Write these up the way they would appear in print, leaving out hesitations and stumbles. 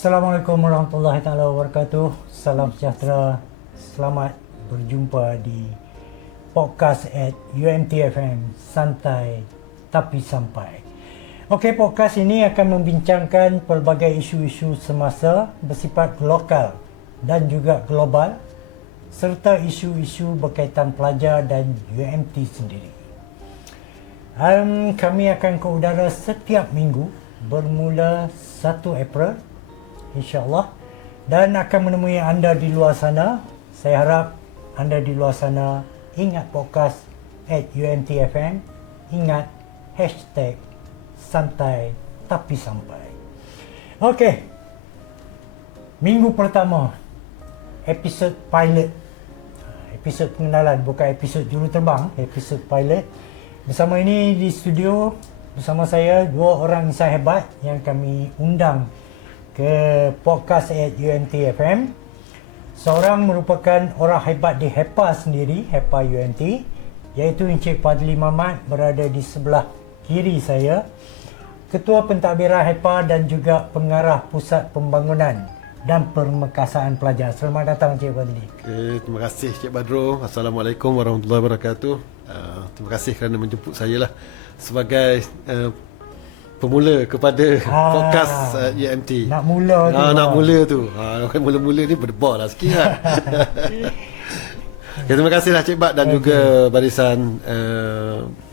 Assalamualaikum warahmatullahi taala wabarakatuh. Salam sejahtera. Selamat berjumpa di podcast at UMTFM, santai tapi sampai. Okey, podcast ini akan membincangkan pelbagai isu-isu semasa bersifat lokal dan juga global serta isu-isu berkaitan pelajar dan UMT sendiri. Kami akan ke udara setiap minggu bermula 1 April insya-Allah, dan akan menemui anda di luar sana. Saya harap anda di luar sana ingat podcast at UMTFM, ingat hashtag santai tapi sampai. Okey, minggu pertama, episod pilot, episod pengenalan, bukan episod juruterbang, episod pilot. Bersama ini di studio bersama saya dua orang insan hebat yang kami undang ke podcast at UMTFM. Seorang merupakan orang hebat di HEPA sendiri, HEPA UMT, iaitu Encik Fadli Mamat, berada di sebelah kiri saya, Ketua Pentadbiran HEPA dan juga Pengarah Pusat Pembangunan dan Permekasaan Pelajar. Selamat datang Encik Fadli. Okay, terima kasih Cik Badro. Assalamualaikum warahmatullahi wabarakatuh. Terima kasih kerana menjemput saya lah sebagai pemula kepada podcast UMT. Nak mula tu. Nak mula tu. Mula-mula ni berdebar lah sikit lah. Okay, terima kasih lah Cik Bad dan juga Barisan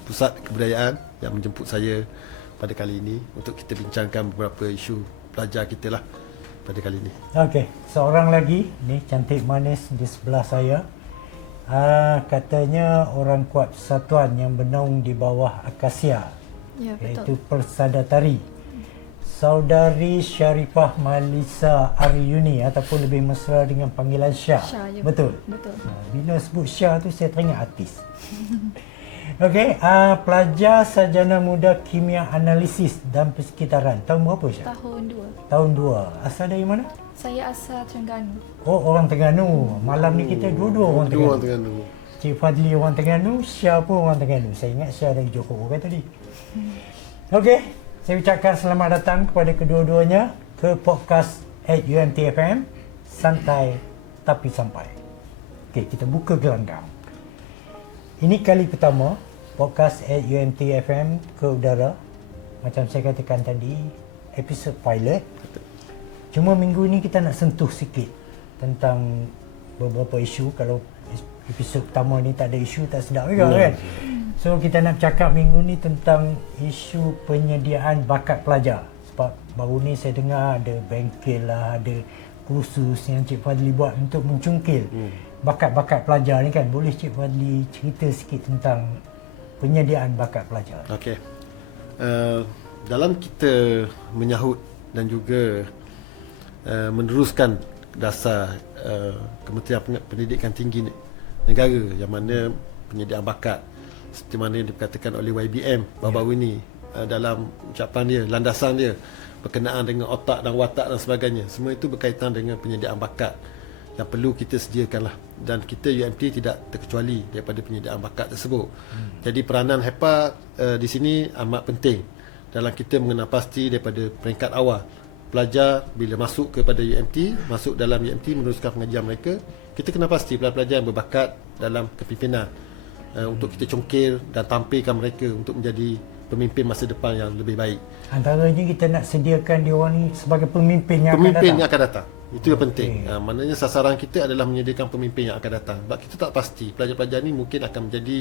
Pusat Kebudayaan yang menjemput saya pada kali ini untuk kita bincangkan beberapa isu pelajar kita lah pada kali ini. Okey, seorang lagi ni cantik manis di sebelah saya. Katanya orang kuat persatuan yang bernaung di bawah akasia. Ya, iaitu Persada Tari, Saudari Syarifah Malisa Aryuni, ataupun lebih mesra dengan panggilan Syah. Ya, betul? Betul. Bila sebut Syah tu saya teringat artis. Okey, pelajar sarjana muda kimia analisis dan persekitaran. Tahun berapa Syah? Tahun 2. Tahun 2. Asal dari mana? Saya asal Terengganu. Oh, orang Terengganu. Malam ni kita dua-dua orang Terengganu. Cik Fadli orang Terengganu, Syah pun orang Terengganu. Saya ingat Syah dari Johor kan tadi. Okey, saya ucapkan selamat datang kepada kedua-duanya ke podcast at UMTFM, santai tapi sampai. Okey, kita buka gelanggang. Ini kali pertama podcast at UMTFM ke udara. Macam saya katakan tadi, episod pilot. Cuma minggu ni kita nak sentuh sikit tentang beberapa isu. Kalau episod pertama ni tak ada isu, tak sedap juga kan. So kita nak cakap minggu ni tentang isu penyediaan bakat pelajar. Sebab baru ni saya dengar ada bengkel lah, ada kursus yang Cik Fadli buat untuk mencungkil bakat-bakat pelajar ni kan. Boleh Cik Fadli cerita sikit tentang penyediaan bakat pelajar? Okey, dalam kita menyahut dan juga meneruskan dasar Kementerian Pendidikan Tinggi Negara yang mana penyediaan bakat seperti mana yang diperkatakan oleh YBM baru-baru ini dalam ucapan dia, landasan dia berkenaan dengan otak dan watak dan sebagainya, semua itu berkaitan dengan penyediaan bakat yang perlu kita sediakanlah, dan kita UMT tidak terkecuali daripada penyediaan bakat tersebut. Jadi peranan HEPA di sini amat penting dalam kita mengenal pasti daripada peringkat awal pelajar bila masuk kepada UMT, masuk dalam UMT meneruskan pengajian mereka, kita kena pasti pelajar-pelajar yang berbakat dalam kepimpinan untuk kita congkil dan tampilkan mereka untuk menjadi pemimpin masa depan yang lebih baik. Antaranya kita nak sediakan dia orang ni sebagai pemimpin yang yang akan datang. Itu yang penting. Maknanya sasaran kita adalah menyediakan pemimpin yang akan datang. Sebab kita tak pasti pelajar-pelajar ni mungkin akan menjadi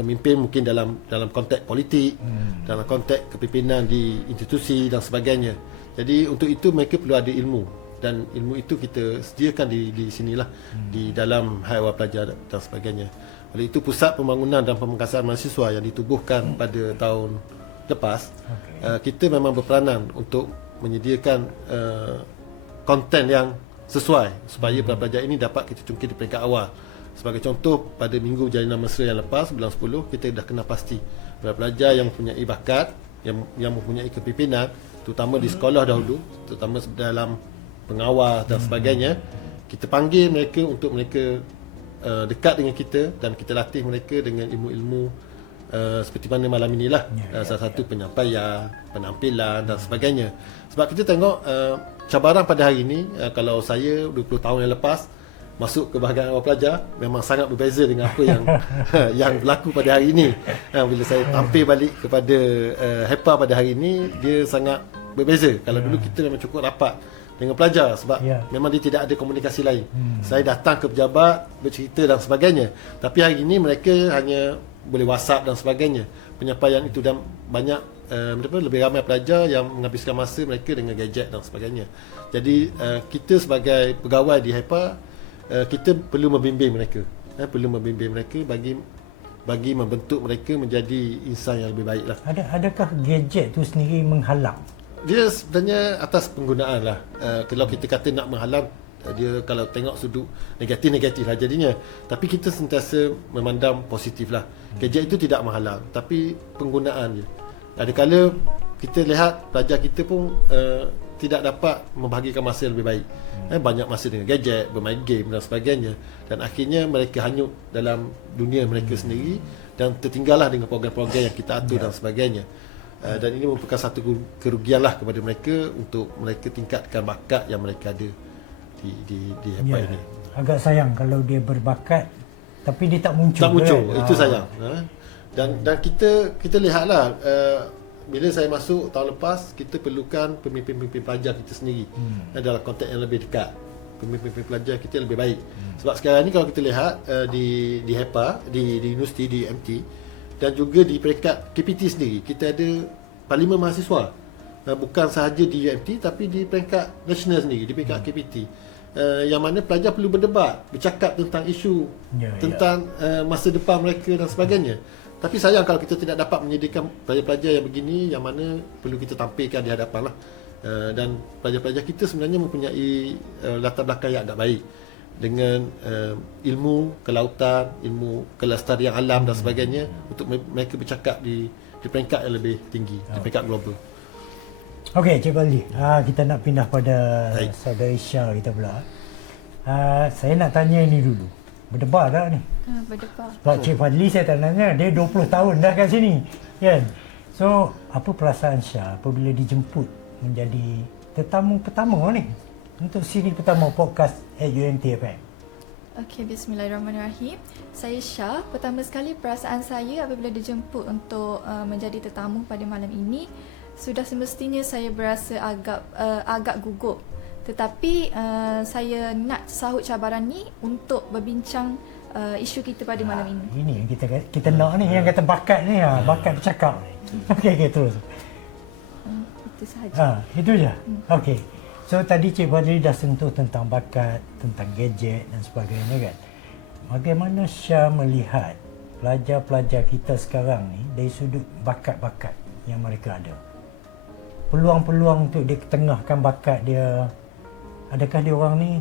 pemimpin mungkin dalam konteks politik, dalam konteks kepimpinan di institusi dan sebagainya. Jadi untuk itu mereka perlu ada ilmu, dan ilmu itu kita sediakan di sinilah, di dalam Hal Ehwal Pelajar dan sebagainya. Oleh itu Pusat Pembangunan dan Pemekasaan Mahasiswa yang ditubuhkan pada tahun lepas, kita memang berperanan untuk menyediakan konten yang sesuai supaya pelajar ini dapat kita cungkil di peringkat awal. Sebagai contoh, pada minggu Jalinan Mesra yang lepas, bulan 10, kita dah kena pasti pelajar yang mempunyai bakat, yang mempunyai kepimpinan, terutama di sekolah dahulu, terutama dalam pengawas dan sebagainya, kita panggil mereka untuk mereka dekat dengan kita dan kita latih mereka dengan ilmu-ilmu seperti mana malam inilah, salah satu penyampaian, penampilan dan sebagainya. Sebab kita tengok cabaran pada hari ini, kalau saya 20 tahun yang lepas masuk ke bahagian awal pelajar, memang sangat berbeza dengan apa yang yang berlaku pada hari ini. Bila saya tampil balik kepada HEPA pada hari ini, dia sangat berbeza. Kalau dulu kita memang cukup rapat dengan pelajar sebab memang dia tidak ada komunikasi lain. Saya datang ke pejabat, bercerita dan sebagainya. Tapi hari ini mereka hanya boleh WhatsApp dan sebagainya. Penyampaian itu, dan banyak lebih ramai pelajar yang menghabiskan masa mereka dengan gadget dan sebagainya. Jadi kita sebagai pegawai di HEPA, kita perlu membimbing mereka. Perlu membimbing mereka bagi membentuk mereka menjadi insan yang lebih baik lah. Adakah gadget tu sendiri menghalang? Dia sebenarnya atas penggunaan lah. Kalau kita kata nak menghalang, dia kalau tengok sudut negatif lah jadinya. Tapi kita sentiasa memandang positif lah. Gadget itu tidak menghalang, tapi penggunaan je. Adakala kita lihat pelajar kita pun tidak dapat membahagikan masa yang lebih baik. Banyak masa dengan gadget, bermain game dan sebagainya. Dan akhirnya mereka hanyut dalam dunia mereka sendiri dan tertinggallah dengan program-program yang kita atur dan sebagainya. Dan ini merupakan satu kerugianlah kepada mereka untuk mereka tingkatkan bakat yang mereka ada di HEPA ini. Agak sayang kalau dia berbakat tapi dia tak muncul. Itu sayang. Dan kita lihatlah, bila saya masuk tahun lepas, kita perlukan pemimpin-pemimpin pelajar kita sendiri dalam konteks yang lebih dekat. Pemimpin-pemimpin pelajar kita lebih baik. Sebab sekarang ni kalau kita lihat di HEPA, di universiti, di MT dan juga di peringkat KPT sendiri, kita ada Parlimen Mahasiswa. Bukan sahaja di UMT tapi di peringkat nasional sendiri, di peringkat KPT. Yang mana pelajar perlu berdebat, bercakap tentang isu, tentang masa depan mereka dan sebagainya. Tapi sayang kalau kita tidak dapat menyediakan pelajar-pelajar yang begini, yang mana perlu kita tampilkan di hadapan lah. Dan pelajar-pelajar kita sebenarnya mempunyai latar belakang yang agak baik dengan ilmu kelautan, ilmu kelestarian alam dan sebagainya, untuk mereka bercakap di peringkat yang lebih tinggi, di peringkat global. Okey, Cik Fadli, kita nak pindah pada saudara Isha kita pula. Saya nak tanya ini dulu. Berdebar tak ni? Berdebar. Sebab Cik Fadli saya tak tanya, dia 20 tahun dah kat sini, kan? So, apa perasaan Syah apabila dijemput menjadi tetamu pertama ni untuk siri pertama podcast UMT FM? Okey, bismillahirrahmanirrahim. Saya Syah. Pertama sekali perasaan saya apabila dijemput untuk menjadi tetamu pada malam ini, sudah semestinya saya berasa agak gugup. Tetapi saya nak sahut cabaran ni untuk berbincang isu kita pada malam ini. Ini yang kita nak ni, yang kata bakat ni, bakat bercakap. Okey, terus. Itu sahaja. Itu je. Okey. So tadi Cik Fadli dah sentuh tentang bakat, tentang gadget dan sebagainya, kan. Bagaimana Syah melihat pelajar-pelajar kita sekarang ni dari sudut bakat-bakat yang mereka ada? Peluang-peluang untuk dia ketengahkan bakat dia, adakah dia orang ni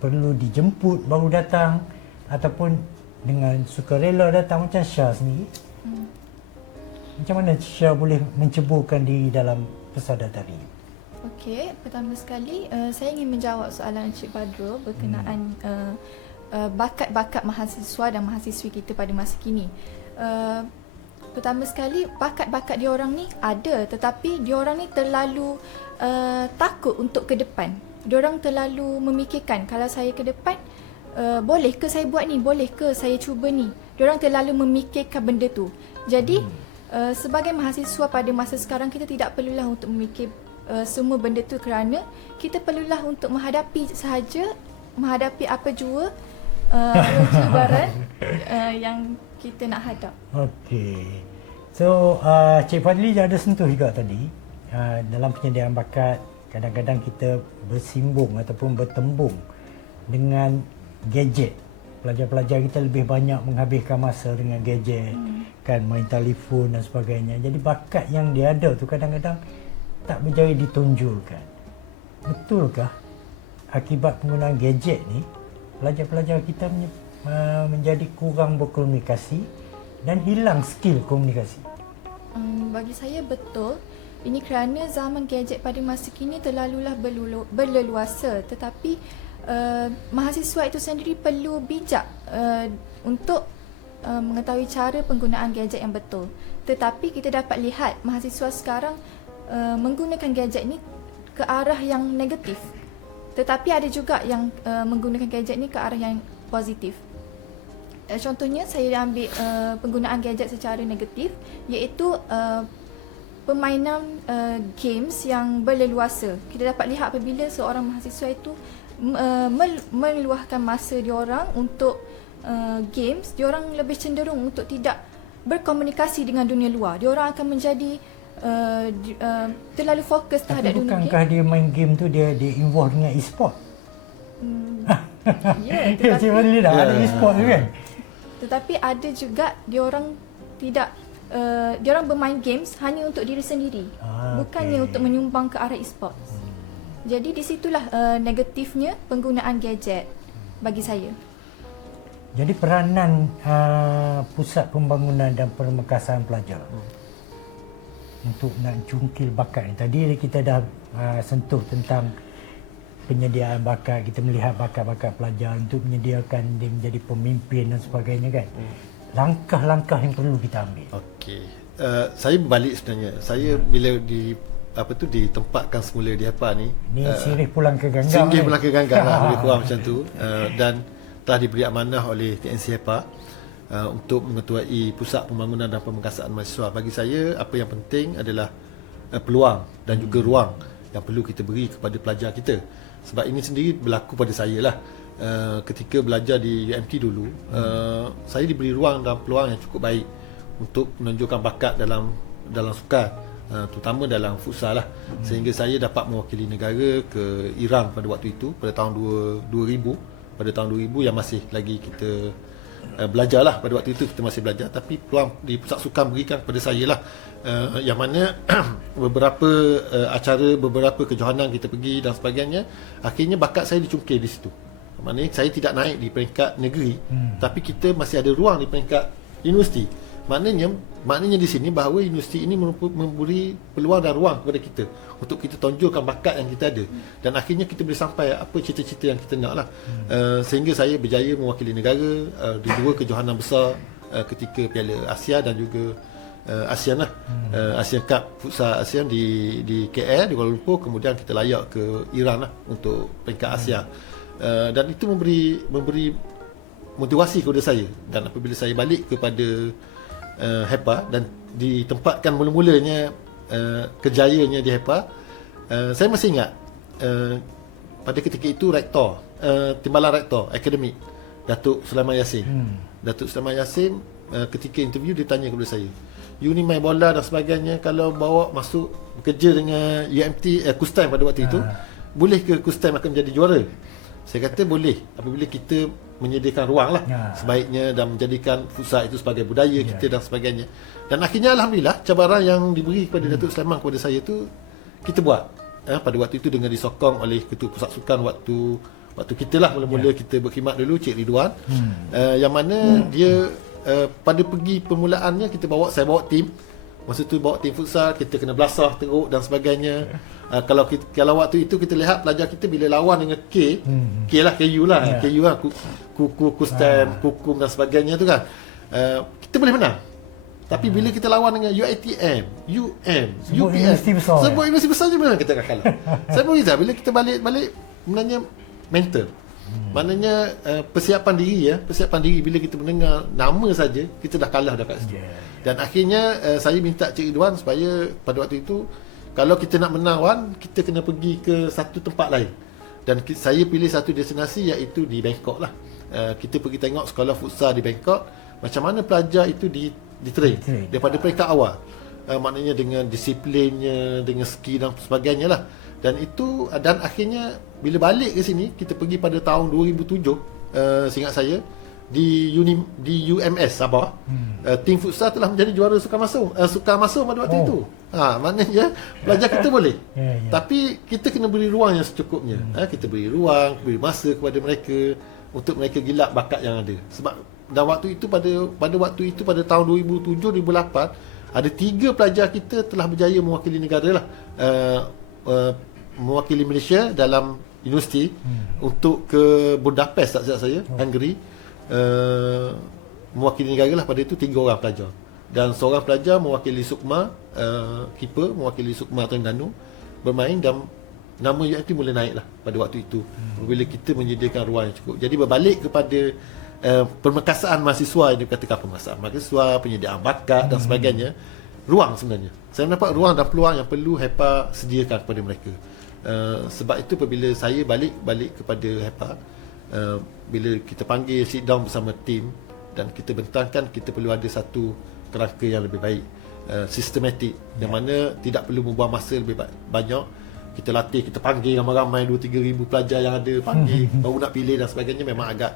perlu dijemput baru datang ataupun dengan sukarela datang macam Syah sendiri? Macam mana Syah boleh menceburkan diri dalam pesada tadi? Okey, pertama sekali saya ingin menjawab soalan Encik Badrul berkenaan bakat-bakat mahasiswa dan mahasiswi kita pada masa kini. Pertama sekali, bakat-bakat diorang ni ada, tetapi diorang ni terlalu takut untuk ke depan. Diorang terlalu memikirkan, kalau saya ke depan, boleh ke saya buat ni, boleh ke saya cuba ni. Diorang terlalu memikirkan benda tu. Jadi sebagai mahasiswa pada masa sekarang, kita tidak perlulah untuk memikir semua benda tu, kerana kita perlulah untuk menghadapi apa jua cabaran yang kita nak hadap. Okey. So, Cik Fadli dah ada sentuh juga tadi, dalam penyediaan bakat, kadang-kadang kita bersimbung ataupun bertembung dengan gadget. Pelajar-pelajar kita lebih banyak menghabiskan masa dengan gadget, kan, main telefon dan sebagainya. Jadi bakat yang dia ada tu kadang-kadang tak berjaya ditonjolkan. Betulkah akibat penggunaan gadget ni pelajar-pelajar kita menjadi kurang berkomunikasi dan hilang skill komunikasi? Bagi saya betul. Ini kerana zaman gadget pada masa kini terlalulah berleluasa. Tetapi mahasiswa itu sendiri perlu bijak untuk mengetahui cara penggunaan gadget yang betul. Tetapi kita dapat lihat mahasiswa sekarang menggunakan gadget ni ke arah yang negatif. Tetapi ada juga yang menggunakan gadget ni ke arah yang positif. Contohnya saya ambil penggunaan gadget secara negatif, iaitu permainan games yang berleluasa. Kita dapat lihat apabila seorang mahasiswa itu meluahkan masa diorang untuk games, diorang lebih cenderung untuk tidak berkomunikasi dengan dunia luar. Diorang akan menjadi terlalu fokus terhadap dunia game. Bukankah dia main game tu dia involve dengan e-sport? Ya, Cik Fadli dah ada e-sport tu kan? Tetapi ada juga diorang tidak diorang bermain games hanya untuk diri sendiri, bukannya untuk menyumbang ke arah e-sports. Jadi di situlah negatifnya penggunaan gadget bagi saya. Jadi peranan pusat pembangunan dan pemekasan pelajar untuk nak cungkil bakat ni. Tadi kita dah sentuh tentang penyediaan bakat, kita melihat bakat-bakat pelajar untuk menyediakan dia menjadi pemimpin dan sebagainya kan. Langkah-langkah yang perlu kita ambil. Okey. Saya berbalik sebenarnya. Saya bila ditempatkan semula di HEPA ni, Ni sirih pulang ke Ganggang. Singgih pulang ke Ganggang lah, lebih kurang macam tu. Dan telah diberi amanah oleh TNC HEPA untuk mengetuai Pusat Pembangunan dan Pemekasan Mahasiswa. Bagi saya, apa yang penting adalah peluang dan juga ruang yang perlu kita beri kepada pelajar kita. Sebab ini sendiri berlaku pada saya lah. Ketika belajar di UMT dulu, saya diberi ruang dan peluang yang cukup baik untuk menunjukkan bakat dalam sukan, terutama dalam futsal lah. Sehingga saya dapat mewakili negara ke Iran pada waktu itu, pada tahun 2000. Pada tahun 2000 yang masih lagi kita belajar lah. Pada waktu itu kita masih belajar, tapi peluang di pusat sukan berikan kepada saya lah, yang mana beberapa acara, beberapa kejohanan kita pergi dan sebagainya, akhirnya bakat saya dicungkil di situ. Maknanya saya tidak naik di peringkat negeri, tapi kita masih ada ruang di peringkat universiti. Maknanya di sini bahawa universiti ini memberi peluang dan ruang kepada kita untuk kita tonjolkan bakat yang kita ada, dan akhirnya kita boleh sampai apa cita-cita yang kita nak lah. Sehingga saya berjaya mewakili negara di 2 kejohanan besar ketika Piala Asia dan juga ASEAN lah. Asian Cup Futsal ASEAN di KL, di Kuala Lumpur. Kemudian kita layak ke Iran lah untuk peringkat Asia. Dan itu memberi motivasi kepada saya. Dan apabila saya balik kepada HEPA dan ditempatkan mula-mulanya kejayaannya di HEPA, saya masih ingat pada ketika itu rektor, timbalan rektor akademik, Datuk Sulaiman Yassin. Datuk Sulaiman Yassin ketika interview dia tanya kepada saya, "You ni main bola dan sebagainya, kalau bawa masuk bekerja dengan UMT Kustan pada waktu itu, boleh ke Kustan akan menjadi juara?" Saya kata boleh, apabila kita menyediakan ruang lah sebaiknya dan menjadikan futsal itu sebagai budaya kita dan sebagainya. Dan akhirnya alhamdulillah cabaran yang diberi kepada Datuk Sulaiman kepada saya tu kita buat. Pada waktu itu dengan disokong oleh Ketua Pusat Sukan waktu kita lah mula-mula kita berkhidmat dulu, Cik Ridwan, yang mana dia pada pergi permulaannya saya bawa tim. Masa tu bawa tim futsal, kita kena belasah teruk dan sebagainya. Kalau waktu itu kita lihat pelajar kita bila lawan dengan KU lah, Kustan, Kukum dan sebagainya tu kan, kita boleh menang. Tapi bila kita lawan dengan UiTM, UPM, sebut universiti besar je memang kita akan kalah. Saya pun bisa bila kita balik sebenarnya mental. Maknanya persiapan diri bila kita mendengar nama saja kita dah kalah dah kat situ. Dan akhirnya saya minta Cik Ridwan supaya pada waktu itu kalau kita nak menang kita kena pergi ke satu tempat lain. Dan saya pilih satu destinasi iaitu di Bangkok lah. Kita pergi tengok sekolah futsal di Bangkok, macam mana pelajar itu di-train daripada peringkat awal. Maknanya dengan disiplinnya, dengan skill dan sebagainya lah. Dan akhirnya bila balik ke sini, kita pergi pada tahun 2007, seingat saya, di UMS Sabah, tim futsal telah menjadi juara sukan masuk pada waktu itu. Maknanya pelajar kita boleh. Tapi kita kena beri ruang yang secukupnya. Kita beri ruang, beri masa kepada mereka untuk mereka gilap bakat yang ada. Sebab dan waktu itu pada tahun 2007-2008 ada 3 pelajar kita telah berjaya mewakili negara lah, mewakili Malaysia dalam universiti untuk ke Budapest, tak silap saya, Hungary, mewakili negara lah pada itu 3 orang pelajar. Dan seorang pelajar mewakili Sukma, keeper mewakili Sukma Terengganu bermain, dan nama UMT mula naik lah pada waktu itu bila kita menyediakan ruang yang cukup. Jadi berbalik kepada permekasaan mahasiswa yang dikatakan permekasaan mahasiswa, penyediaan bakat dan sebagainya, ruang sebenarnya. Saya mendapat ruang dan peluang yang perlu HEPA sediakan kepada mereka. Sebab itu apabila saya balik kepada HEPA, bila kita panggil sit down bersama tim dan kita bentangkan kita perlu ada satu kerangka yang lebih baik, sistematik, yang mana tidak perlu membuang masa lebih banyak. Kita latih, kita panggil ramai-ramai 2-3 ribu pelajar yang ada, panggil baru nak pilih dan sebagainya, memang agak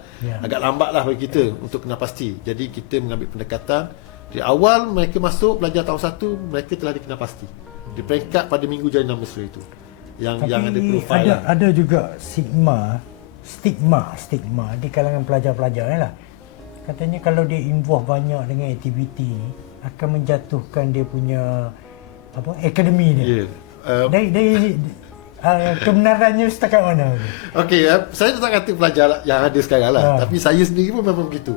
lambat lah bagi kita untuk kena pasti. Jadi kita mengambil pendekatan dari awal mereka masuk pelajar tahun 1, mereka telah dikenal pasti di peringkat pada minggu Januari mesra itu yang ada profil ada juga stigma di kalangan pelajar-pelajar lah. Katanya kalau dia involve banyak dengan aktiviti ni akan menjatuhkan dia punya akademi dia. Dari kebenarannya setakat mana? Okey, saya tak kata pelajar yang ada sekarang lah, tapi saya sendiri pun memang begitu.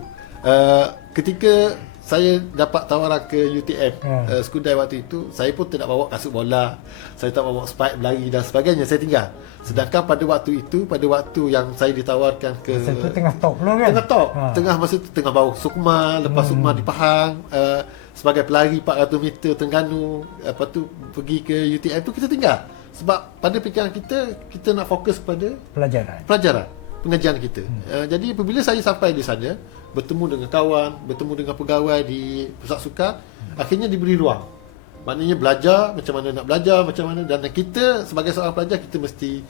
Ketika saya dapat tawaran ke UTM Skudai waktu itu, saya pun tidak bawa kasut bola, saya tak bawa spike berlari dan sebagainya, saya tinggal. Sedangkan pada waktu itu, pada waktu yang saya ditawarkan ke masa itu tengah top lah kan? Tengah masa itu tengah bawa Sukma, lepas Sukma di Pahang, sebagai pelari 400 meter Terengganu, lepas tu pergi ke UTM tu kita tinggal. Sebab pada fikiran kita nak fokus pada pelajaran pengajian kita. Jadi apabila saya sampai di sana, bertemu dengan kawan, bertemu dengan pegawai di pusat sukan, akhirnya diberi ruang. Maknanya belajar macam mana nak belajar, macam mana, dan kita sebagai seorang pelajar kita mesti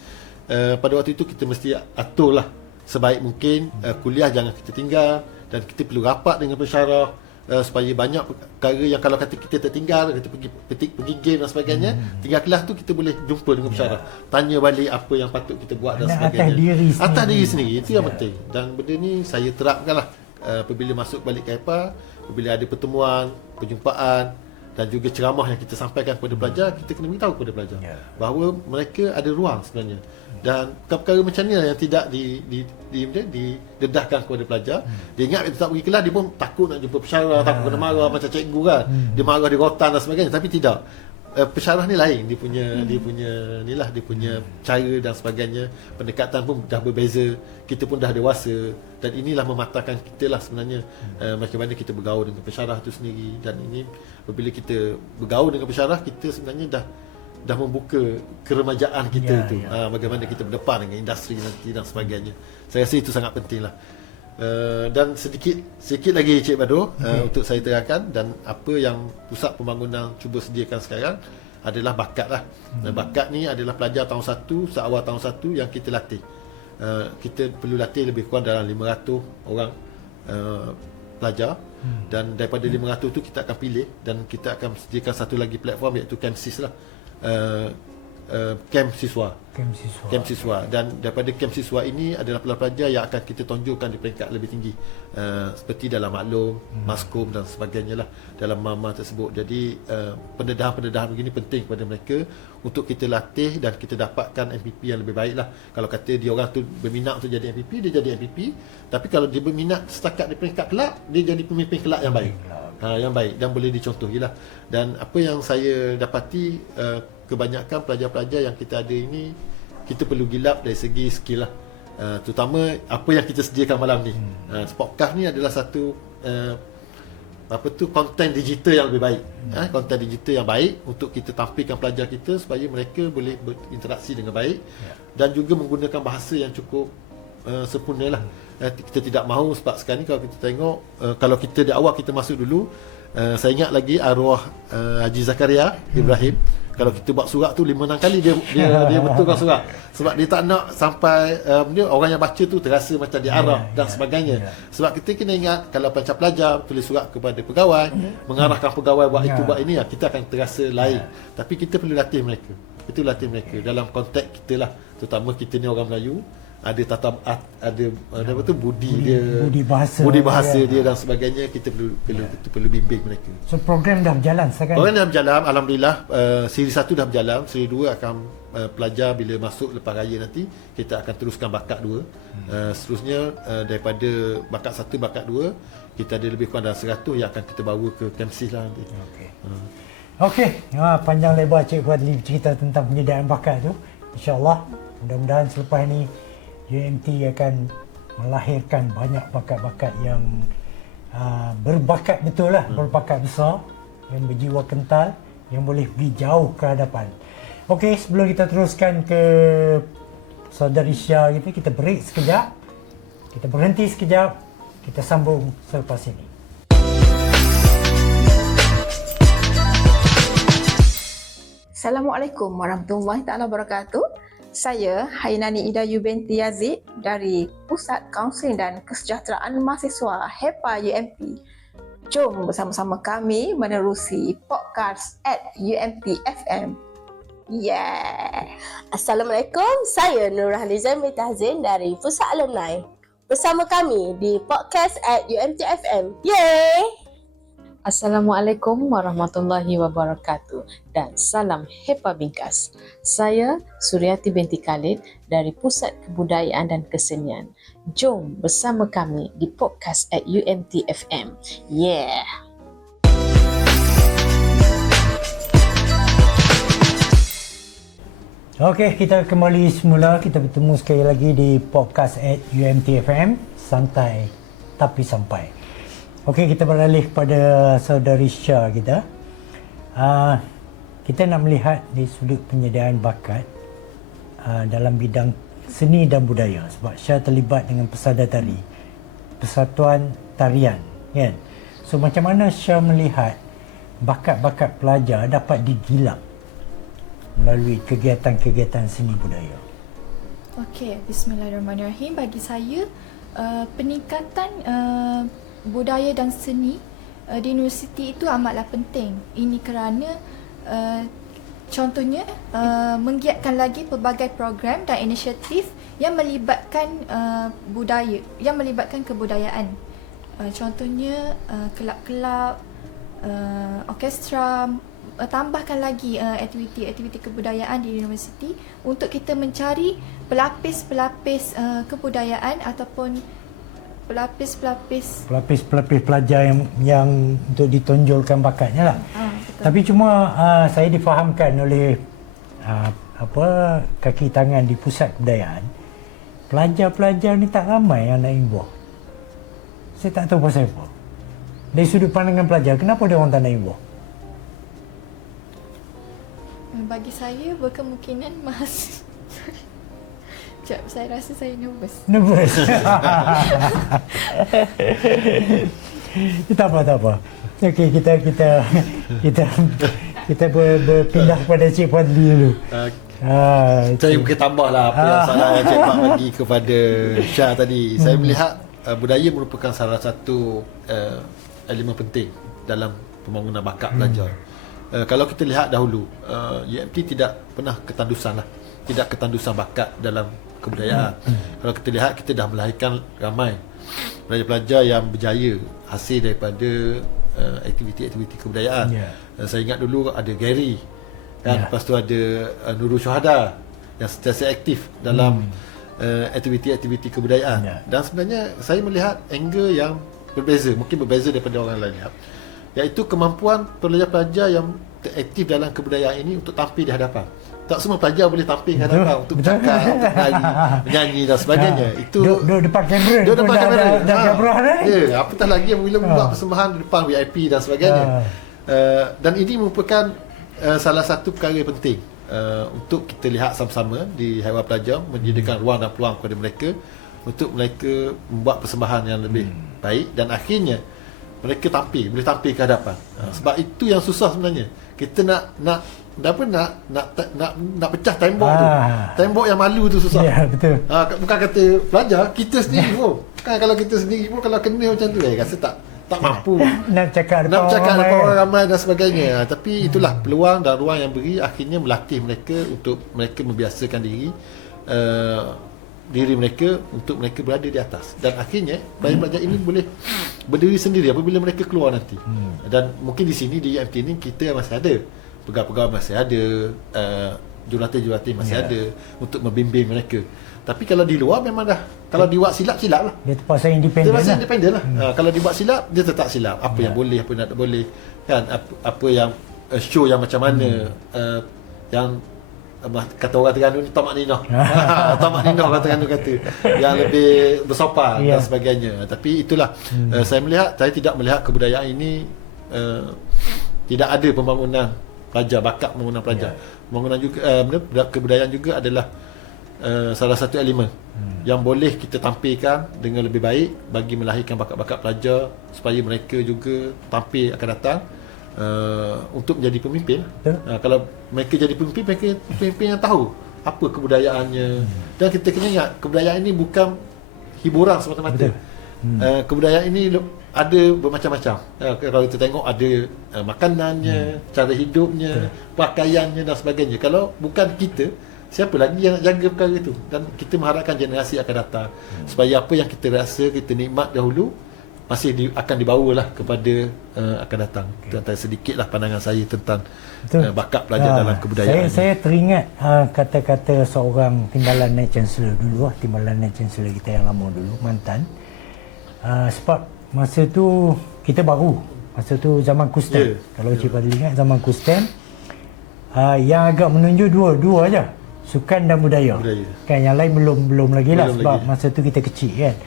pada waktu itu kita mesti aturlah sebaik mungkin, kuliah jangan kita tinggal, dan kita perlu rapat dengan pensyarah supaya banyak perkara yang kalau kata kita tertinggal, kita pergi game dan sebagainya, tinggal kelas tu kita boleh jumpa dengan pensyarah, tanya balik apa yang patut kita buat dan sebagainya atas diri sendiri. Itu yang penting, dan benda ni saya terapkanlah apabila masuk balik ke HEPA, apabila ada pertemuan, perjumpaan dan juga ceramah yang kita sampaikan kepada pelajar, kita kena beritahu kepada pelajar bahawa mereka ada ruang sebenarnya, dan perkara macam ni yang tidak didedahkan kepada pelajar. Dia ingat dia tak pergi kelas, dia pun takut nak jumpa pensyarah, takut kena marah macam cikgu kan, dia marah, dia rotan dan sebagainya, tapi tidak. Pensyarah ni lain, dia punya cara dan sebagainya, pendekatan pun dah berbeza, kita pun dah dewasa, dan inilah mematahkan kita lah sebenarnya, bagaimana kita bergaul dengan pensyarah tu sendiri. Dan ini apabila kita bergaul dengan pensyarah, kita sebenarnya dah membuka keremajaan kita bagaimana kita berdepan dengan industri nanti dan sebagainya. Saya rasa itu sangat penting lah. Dan sedikit lagi Cik Badrul, untuk saya terangkan, dan apa yang Pusat Pembangunan cuba sediakan sekarang adalah bakat lah. Bakat ni adalah pelajar tahun 1, seawal tahun 1 yang kita latih. Kita perlu latih lebih kurang dalam 500 orang pelajar, dan daripada 500 tu kita akan pilih, dan kita akan sediakan satu lagi platform, iaitu Camsis lah, Camp Siswa. Dan daripada Camp Siswa ini adalah pelajar yang akan kita tonjolkan di peringkat lebih tinggi, seperti dalam maklum, maskum dan sebagainya lah, dalam mama tersebut. Jadi pendedahan begini penting kepada mereka untuk kita latih, dan kita dapatkan MPP yang lebih baik lah. Kalau kata dia orang tu berminat untuk jadi MPP, dia jadi MPP. Tapi kalau dia berminat setakat di peringkat kelab, dia jadi pemimpin kelab yang baik, yang baik dan boleh dicontohi lah. Dan apa yang saya dapati, kebanyakan pelajar-pelajar yang kita ada ini, kita perlu gilap dari segi skill lah, terutama apa yang kita sediakan malam ni. Sportcast ni adalah satu konten digital yang lebih baik, konten digital yang baik untuk kita tampilkan pelajar kita supaya mereka boleh berinteraksi dengan baik, dan juga menggunakan bahasa yang cukup sempurna lah. Kita tidak mahu, sebab sekarang ni kalau kita tengok, kalau kita di awal kita masuk dulu, saya ingat lagi arwah Haji Zakaria Ibrahim, kalau kita buat surat tu 5-6 kali dia betulkan surat, sebab dia tak nak sampai orang yang baca tu terasa macam diarah dan sebagainya. Sebab kita kena ingat, kalau macam pelajar tulis surat kepada pegawai, mengarahkan pegawai buat itu buat ini, kita akan terasa lain. Tapi kita perlu latih mereka, dalam konteks kita lah, terutama kita ni orang Melayu, ada ada apa tu budi dia, budi bahasa dia. dia dan sebagainya. Kita perlu bimbing mereka. So program dah berjalan sekarang. Program dah berjalan, alhamdulillah. Siri 1 dah berjalan, siri 2 akan pelajar bila masuk lepas raya nanti kita akan teruskan bakat 2. Seterusnya daripada bakat 1, bakat 2 kita ada lebih kurang dalam 100 yang akan kita bawa ke KMC lah nanti. Okey. Panjang lebar Cik Fadli cerita tentang penyediaan bakat tu. InsyaAllah mudah-mudahan selepas ni UMT akan melahirkan banyak bakat-bakat yang berbakat betul lah, berbakat besar, yang berjiwa kental, yang boleh pergi jauh ke hadapan. Okey, sebelum kita teruskan ke saudari Syah kita break sekejap. Kita berhenti sekejap. Kita sambung selepas ini. Assalamualaikum warahmatullahi taala wabarakatuh. Saya Hainani Idayu binti Yazid dari Pusat Kaunseling dan Kesejahteraan Mahasiswa HEPA UMT. Jom bersama-sama kami menerusi podcast @UMT FM. Yeah. Assalamualaikum, saya Nurhalizan binti Hazin dari Pusat Alumni. Bersama kami di podcast @UMT FM. Yeay! Assalamualaikum warahmatullahi wabarakatuh dan salam HEPA Bingkas. Saya Suryati binti Khalid dari Pusat Kebudayaan dan Kesenian. Jom bersama kami di podcast @UMT FM. Yeah! Okey, kita kembali semula. Kita bertemu sekali lagi di podcast @UMT FM. Santai tapi sampai. Okey, kita beralih kepada saudari Syah kita. Kita nak melihat di sudut penyediaan bakat dalam bidang seni dan budaya. Sebab Syah terlibat dengan Pesada Tari, Persatuan Tarian, kan? So macam mana Syah melihat bakat-bakat pelajar dapat digilap melalui kegiatan-kegiatan seni budaya? Okey, bismillahirrahmanirrahim. Bagi saya, peningkatan budaya dan seni di universiti itu amatlah penting. Ini kerana contohnya menggiatkan lagi pelbagai program dan inisiatif yang melibatkan budaya, yang melibatkan kebudayaan. Contohnya kelab-kelab, orkestra, tambahkan lagi aktiviti-aktiviti kebudayaan di universiti untuk kita mencari pelapis-pelapis kebudayaan ataupun pelapis-pelapis pelajar yang untuk ditonjolkan bakatnya lah. Tapi cuma saya difahamkan oleh kaki tangan di pusat kebudayaan, pelajar-pelajar ni tak ramai yang nak involve. Saya tak tahu pasal apa. Dari sudut pandangan pelajar, kenapa dia orang tak nak involve? Bagi saya berkemungkinan mahasiswa. Sekejap, saya rasa saya nervous. Nervous. Tak apa. Okey, kita berpindah kepada Cik Fadli dulu. Saya mungkin tambahlah apa yang salah yang Cik Mak bagi kepada Syah tadi. Saya melihat budaya merupakan salah satu elemen penting dalam pembangunan bakat pelajar. Kalau kita lihat dahulu, UMT tidak pernah ketandusan bakat dalam kebudayaan. Kalau kita lihat, kita dah melahirkan ramai pelajar-pelajar yang berjaya hasil daripada aktiviti-aktiviti kebudayaan. Saya ingat dulu ada Gary kan, lepas tu ada Nurul Syuhada yang sentiasa aktif dalam aktiviti-aktiviti kebudayaan. Dan sebenarnya saya melihat angle yang berbeza, mungkin berbeza daripada orang lain, iaitu kemampuan pelajar-pelajar yang aktif dalam kebudayaan ini untuk tampil di hadapan. Tak semua pelajar boleh tampil di hadapan untuk bercakap, untuk menyanyi dan sebagainya. Itu duduk depan kamera. Duduk depan kamera. Dah apatah lagi bila membuat persembahan di depan VIP dan sebagainya. Dan ini merupakan salah satu perkara penting untuk kita lihat sama-sama di Haiwan Pelajar, menyediakan ruang dan peluang kepada mereka untuk mereka membuat persembahan yang lebih baik dan akhirnya mereka boleh tampil ke hadapan. Sebab itu yang susah sebenarnya. Kita nak pecah tembok tu. Tembok yang malu tu susah. Ya, betul. Bukan kata pelajar, kita sendiri pun. Kan kalau kita sendiri pun kalau kena macam tu, rasa tak mampu nak cakap depan orang ramai dan sebagainya. Tapi itulah peluang dan ruang yang beri akhirnya melatih mereka untuk mereka membiasakan diri diri mereka untuk mereka berada di atas, dan akhirnya pelajar-pelajar ini boleh berdiri sendiri apabila mereka keluar nanti. Dan mungkin di sini di UMT ni kita masih ada pegawai-pegawai, masih ada jurulatih masih ada untuk membimbing mereka. Tapi kalau di luar memang dah, kalau dibuat silap lah. Dia terpaksa independen Dia rasa lah. independen lah. Kalau dibuat silap, dia tetap silap. Apa yang boleh, apa yang tak boleh, kan? Apa yang show yang macam mana, yang kata orang Terengganu ni tamak ninah. Tamak ninah orang Terengganu kata, yang lebih bersopan dan sebagainya. Tapi itulah, saya tidak melihat kebudayaan ini tidak ada pembangunan pelajar, bakat pembangunan pelajar. Pembangunan juga kebudayaan juga adalah salah satu elemen yang boleh kita tampilkan dengan lebih baik bagi melahirkan bakat-bakat pelajar supaya mereka juga tampil akan datang untuk menjadi pemimpin. Kalau mereka jadi pemimpin, mereka pemimpin yang tahu apa kebudayaannya. Dan kita kena ingat, kebudayaan ini bukan hiburan semata-mata. Kebudayaan ini ada bermacam-macam. Kalau kita tengok ada makanannya, cara hidupnya, pakaiannya dan sebagainya. Kalau bukan kita, siapa lagi yang nak jaga perkara itu? Dan kita mengharapkan generasi akan datang supaya apa yang kita rasa, kita nikmat dahulu masih akan dibawalah kepada akan datang. Itu antara sedikitlah pandangan saya tentang bakat pelajar dalam kebudayaan. Saya teringat kata-kata seorang timbalan Naib Chancellor dulu, timbalan Naib Chancellor kita yang lama dulu, mantan. Sebab masa tu kita baru, masa tu zaman Kusten. Kalau Cik Fadli ingat zaman Kusten, yang agak menunjuk dua aja, sukan dan budaya. Kan yang lain belum lagi lah, sebab masa tu kita kecil kan.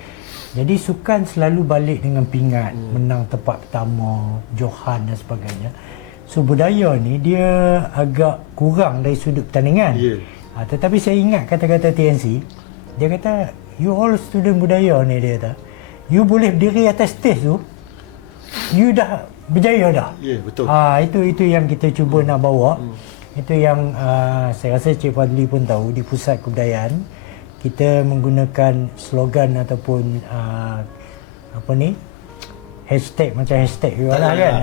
Jadi sukan selalu balik dengan pingat, menang tempat pertama, Johan dan sebagainya. So budaya ni dia agak kurang dari sudut pertandingan. Tetapi saya ingat kata-kata TNC, dia kata, you all student budaya ni, dia kata, you boleh berdiri atas stage tu, you dah berjaya dah. Betul. Itu yang kita cuba nak bawa. Itu yang saya rasa Cik Fadli pun tahu, di Pusat Kebudayaan kita menggunakan slogan ataupun hashtag, macam hashtag juga lah kan.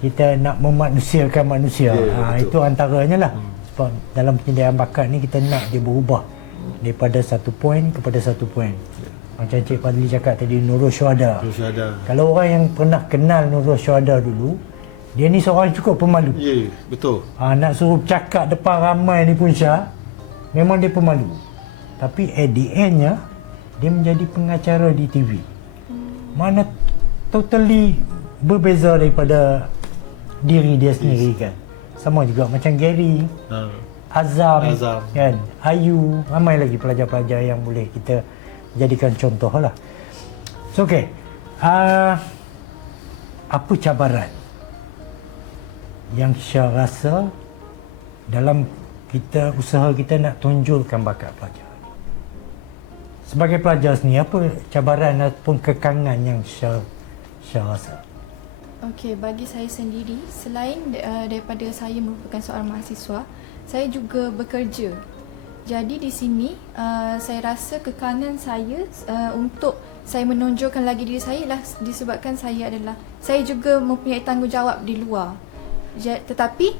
Kita nak memanusiakan manusia. Itu antaranya lah. Sebab dalam penyediaan bakat ni kita nak dia berubah daripada satu poin kepada satu poin. Macam Cik Fadli cakap tadi, Nurul Syuhada. Kalau orang yang pernah kenal Nurul Syuhada dulu, dia ni seorang cukup pemalu. Betul. Nak suruh bercakap depan ramai ni pun Syah, memang dia pemalu. Tapi at the end-nya, dia menjadi pengacara di TV. Mana totally berbeza daripada diri dia sendiri kan. Sama juga macam Gary, Azam kan, Ayu, ramai lagi pelajar-pelajar yang boleh kita jadikan contoh lah. So okay, apa cabaran yang Syah rasa dalam usaha kita nak tonjolkan bakat pelajar? Sebagai pelajar sendiri, apa cabaran ataupun kekangan yang Syah rasa? Okey, bagi saya sendiri, selain daripada saya merupakan seorang mahasiswa, saya juga bekerja. Jadi di sini saya rasa kekangan saya untuk saya menonjolkan lagi diri saya ialah disebabkan saya juga mempunyai tanggungjawab di luar. Tetapi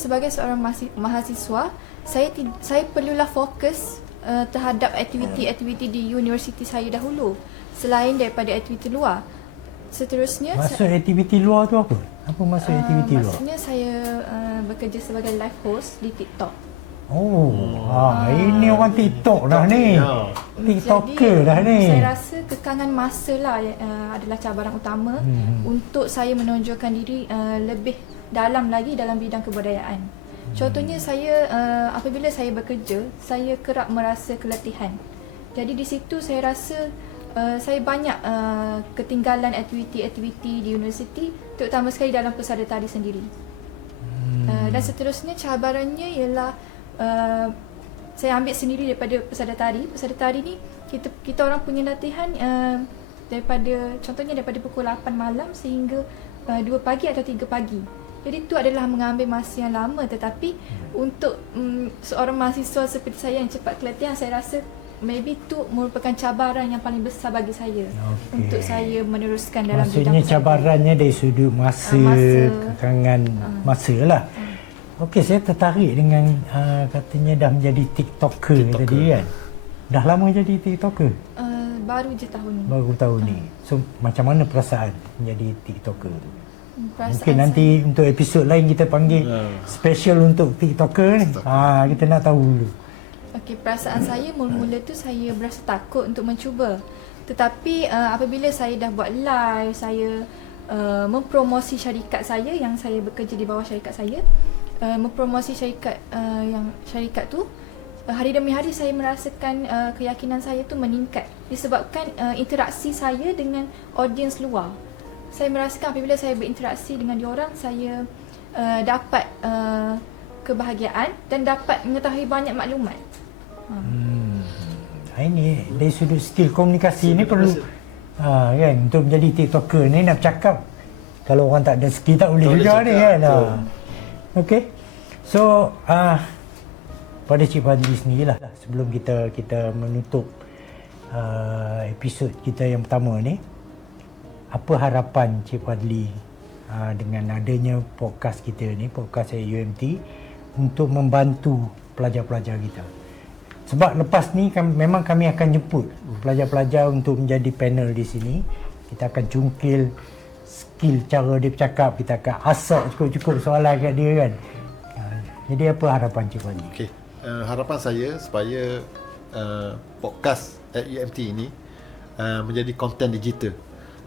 sebagai seorang mahasiswa, saya perlulah fokus terhadap aktiviti-aktiviti di universiti saya dahulu selain daripada aktiviti luar. Seterusnya maksud aktiviti luar tu apa? Apa maksud aktiviti luar? Maksudnya saya bekerja sebagai live host di TikTok. Ini orang TikTok dah ni. TikToker dah ni. Saya rasa kekangan masa lah adalah cabaran utama untuk saya menonjolkan diri lebih dalam lagi dalam bidang kebudayaan. Contohnya saya apabila saya bekerja, saya kerap merasa keletihan. Jadi di situ saya rasa saya banyak ketinggalan aktiviti-aktiviti di universiti, terutama sekali dalam pesada tari sendiri. Dan seterusnya cabarannya ialah saya ambil sendiri daripada pesada tari. Pesada tari ni kita orang punya latihan contohnya daripada pukul 8 malam sehingga 2 pagi atau 3 pagi. Jadi itu adalah mengambil masa yang lama, tetapi untuk seorang mahasiswa seperti saya yang cepat keletihan, saya rasa maybe itu merupakan cabaran yang paling besar bagi saya untuk saya meneruskan dalam bidang. Maksudnya cabarannya dari sudut masa, kekangan masa lah. Okey, saya tertarik dengan katanya dah menjadi TikToker tadi kan. Dah lama jadi TikToker? Baru je tahun ni. Baru tahun ni. So macam mana perasaan menjadi TikToker? Perasaan Mungkin nanti untuk episod lain kita panggil special untuk TikToker ni. Kita nak tahu dulu. Okey, perasaan saya mula-mula tu saya berasa takut untuk mencuba. Tetapi apabila saya dah buat live, saya mempromosi syarikat saya yang saya bekerja di bawah syarikat saya, mempromosi syarikat syarikat tu, hari demi hari saya merasakan keyakinan saya tu meningkat disebabkan interaksi saya dengan audiens luar. Saya merasakan apabila saya berinteraksi dengan diorang, saya dapat kebahagiaan dan dapat mengetahui banyak maklumat. Ini dari sudut skill komunikasi ni perlu kan, untuk menjadi TikToker ni nak bercakap. Kalau orang tak ada skill tak boleh juga ni kan. Okey. So pada Cik Fadli sendirilah, sebelum kita menutup episod kita yang pertama ni, apa harapan Cik Fadli dengan adanya podcast kita ni, podcast UMT, untuk membantu pelajar-pelajar kita? Sebab lepas ni memang kami akan jemput pelajar-pelajar untuk menjadi panel di sini. Kita akan cungkil skill cara dia bercakap, kita akan asak cukup-cukup soalan kat dia kan. Jadi apa harapan Cik Fadli? Okey. Harapan saya supaya podcast at UMT ini menjadi konten digital,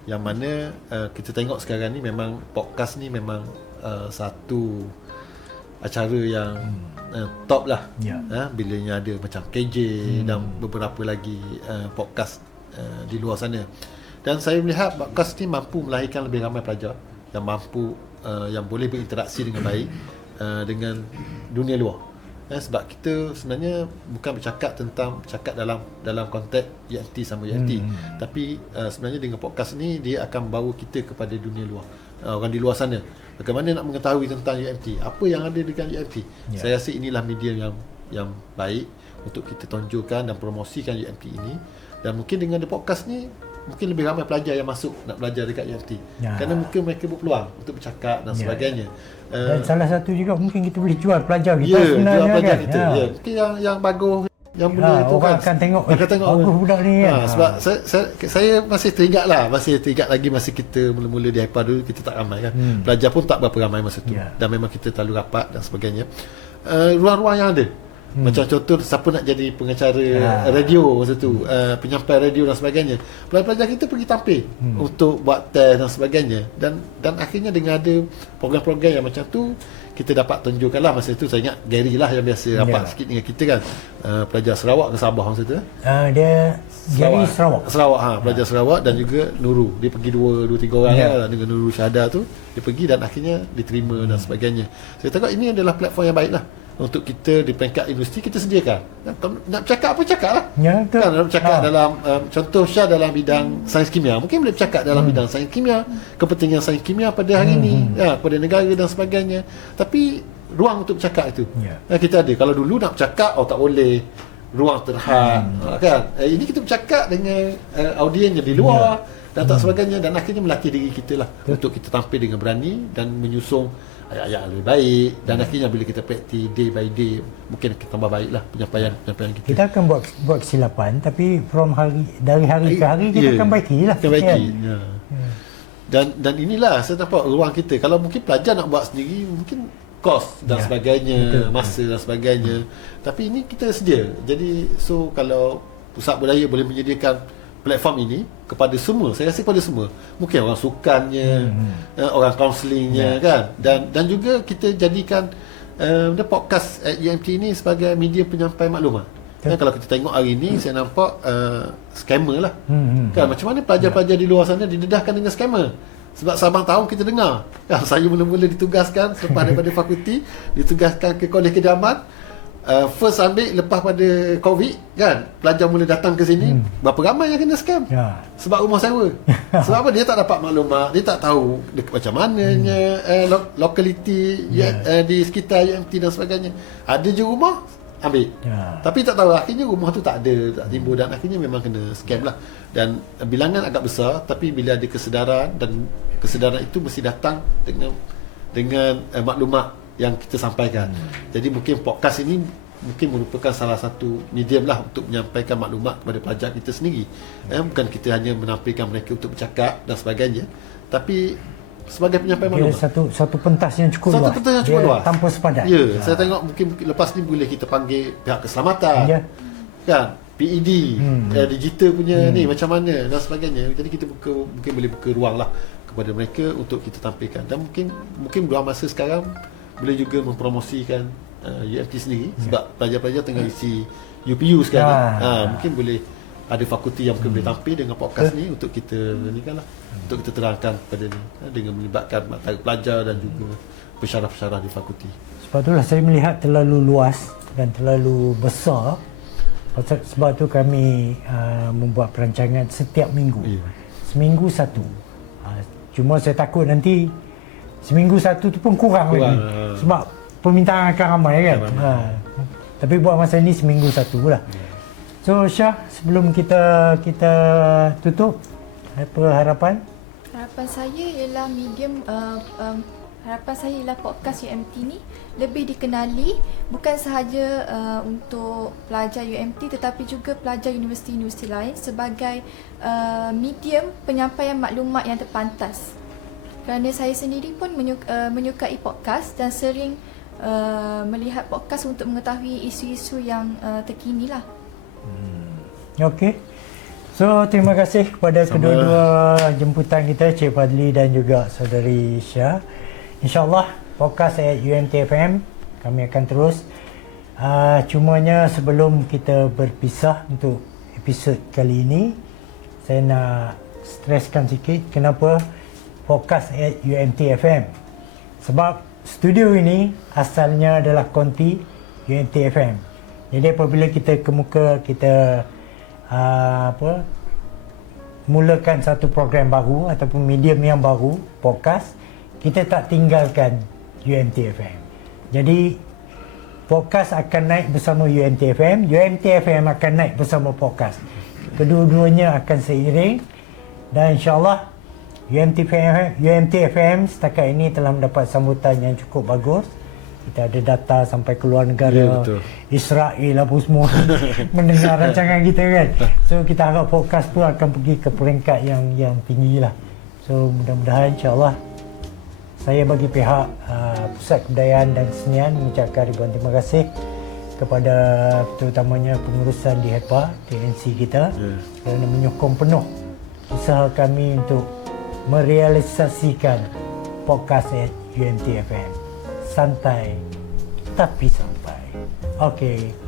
yang mana kita tengok sekarang ni memang podcast ni memang satu acara yang top lah. Bilanya ada macam KJ dan beberapa lagi podcast di luar sana. Dan saya melihat podcast ni mampu melahirkan lebih ramai pelajar yang mampu yang boleh berinteraksi dengan baik dengan dunia luar. Sebab kita sebenarnya bukan bercakap dalam konteks UMT sama UMT, tapi sebenarnya dengan podcast ni dia akan bawa kita kepada dunia luar, orang di luar sana. Bagaimana nak mengetahui tentang UMT, apa yang ada dengan UMT. Saya rasa inilah media yang baik untuk kita tonjolkan dan promosikan UMT ini. Dan mungkin dengan the podcast ni mungkin lebih ramai pelajar yang masuk nak belajar dekat UMT, kerana mungkin mereka berpeluang untuk bercakap dan sebagainya. Dan salah satu juga mungkin kita boleh jual pelajar kita sebenarnya, jual pelajar kan? kita. Mungkin yang bagus, yang boleh tu orang kan, akan tengok bagus budak ni kan. Sebab saya masih teringat lagi masa kita mula-mula di HEPA dulu, kita tak ramai kan. Pelajar pun tak berapa ramai masa tu. Dan memang kita terlalu rapat dan sebagainya. Ruang-ruang yang ada, macam contoh siapa nak jadi pengacara radio masa tu, penyampai radio dan sebagainya, pelajar kita pergi tampil untuk buat test dan sebagainya. Dan akhirnya dengan ada program-program yang macam tu, kita dapat tunjukkan lah. Masa tu saya ingat Gary lah yang biasa rapat sikit dengan kita kan, pelajar Sarawak ke Sabah masa tu. Dia Gary Sarawak. Pelajar Sarawak, dan juga Nurul. Dia pergi 2-3 orang lah, dengan Nurul Syahada tu. Dia pergi dan akhirnya diterima dan sebagainya. Saya tengok ini adalah platform yang baik lah untuk kita di peringkat universiti kita sediakan. Nak bercakap apa, cakap lah. Kan, nak bercakap dalam contoh Syah dalam bidang sains kimia, mungkin boleh bercakap dalam bidang sains kimia, kepentingan sains kimia pada hari ini, pada negara dan sebagainya. Tapi ruang untuk bercakap itu kita ada. Kalau dulu nak bercakap, tak boleh, ruang terhad, kan. Ini kita bercakap dengan audiens yang di luar dan tak sebagainya, dan akhirnya melatih diri kita lah untuk kita tampil dengan berani dan menyusung ayat-ayat lebih baik. Dan akhirnya bila kita praktis day by day, mungkin kita tambah baiklah penyampaian kita. Kita akan buat kesilapan, tapi dari hari ke hari kita akan baikilah. Kita baiki. Dan inilah saya nampak ruang kita. Kalau mungkin pelajar nak buat sendiri, mungkin kos dan sebagainya, masa dan sebagainya. Tapi ini kita sedia. Jadi kalau Pusat Budaya boleh menyediakan platform ini kepada semua, saya rasa kepada semua, mungkin orang sukannya, orang kaunselingnya kan, dan juga kita jadikan podcast at UMT ini sebagai media penyampai maklumat. Kalau kita tengok hari ini, saya nampak scammer lah. Kan, macam mana pelajar-pelajar di luar sana didedahkan dengan scammer. Sebab Sabang tahun kita dengar kan, saya mula-mula ditugaskan selepas daripada fakulti, ditugaskan ke Kolej Kediaman. First ambil lepas pada COVID kan, pelajar mula datang ke sini, berapa ramai yang kena scam sebab rumah sewa. Sebab apa? Dia tak dapat maklumat, dia tak tahu macam mananya lokaliti di sekitar UMT dan sebagainya. Ada je rumah ambil, tapi tak tahu akhirnya rumah tu tak ada, tak timbul, dan akhirnya memang kena scam lah. Dan bilangan agak besar, tapi bila ada kesedaran, dan kesedaran itu mesti datang dengan maklumat yang kita sampaikan. Jadi mungkin podcast ini mungkin merupakan salah satu medium lah untuk menyampaikan maklumat kepada pelajar kita sendiri. Bukan kita hanya menampilkan mereka untuk bercakap dan sebagainya, tapi sebagai penyampai Dia maklumat. satu pentas yang cukup luas. Satu pentas yang cukup Dia luas. tanpa sepadan. Ya, saya tengok mungkin lepas ni boleh kita panggil pihak keselamatan. Ya. Kan? PED, digital punya ni macam mana dan sebagainya. Jadi kita mungkin boleh buka ruang lah kepada mereka untuk kita tampilkan. Dan mungkin dalam masa sekarang boleh juga mempromosikan UMT sendiri sebab pelajar-pelajar tengah isi UPU sekarang. Mungkin boleh ada fakulti yang boleh tampil dengan podcast ni untuk kita ni kan lah, untuk kita terangkan kepada ni dengan melibatkan antara pelajar dan juga pensyarah-pensyarah di fakulti. Sebab itulah saya melihat terlalu luas dan terlalu besar. Sebab tu kami membuat perancangan setiap minggu. Seminggu satu. Cuma saya takut nanti seminggu satu tu pun kurang lagi. Sebab permintaan akan ramai kan. Tapi buat masa ni seminggu satu lah. So Syah, sebelum kita tutup, apa harapan? Harapan saya ialah harapan saya ialah podcast UMT ni lebih dikenali bukan sahaja untuk pelajar UMT tetapi juga pelajar universiti-universiti lain sebagai medium penyampaian maklumat yang terpantas. Kerana saya sendiri pun menyukai podcast dan sering melihat podcast untuk mengetahui isu-isu yang terkini lah. Okey. So, terima kasih kepada kedua-dua jemputan kita, Cik Fadli dan juga Saudari Syah. InsyaAllah, podcast at UMT-FM kami akan terus. Cumanya sebelum kita berpisah untuk episod kali ini, saya nak streskan sikit kenapa podcast at UMT-FM. Sebab studio ini asalnya adalah konti UMT-FM. Jadi apabila kita kemuka, kita mulakan satu program baru ataupun medium yang baru, podcast, kita tak tinggalkan UMT-FM. Jadi podcast akan naik bersama UMT-FM, UMT-FM akan naik bersama podcast. Kedua-duanya akan seiring dan insyaAllah UMT-FM setakat ini telah mendapat sambutan yang cukup bagus. Kita ada data sampai ke luar negara, Israel apa semua mendengar rancangan kita kan. So kita harap podcast tu akan pergi ke peringkat yang tinggi lah. So mudah-mudahan insyaAllah saya bagi pihak Pusat Kebudayaan dan Kesenian mengucapkan ribuan terima kasih kepada terutamanya pengurusan di HEPA, TNC kita kerana menyokong penuh usaha kami untuk merealisasikan podcast at UMT-FM. Santai tapi sampai. Okey.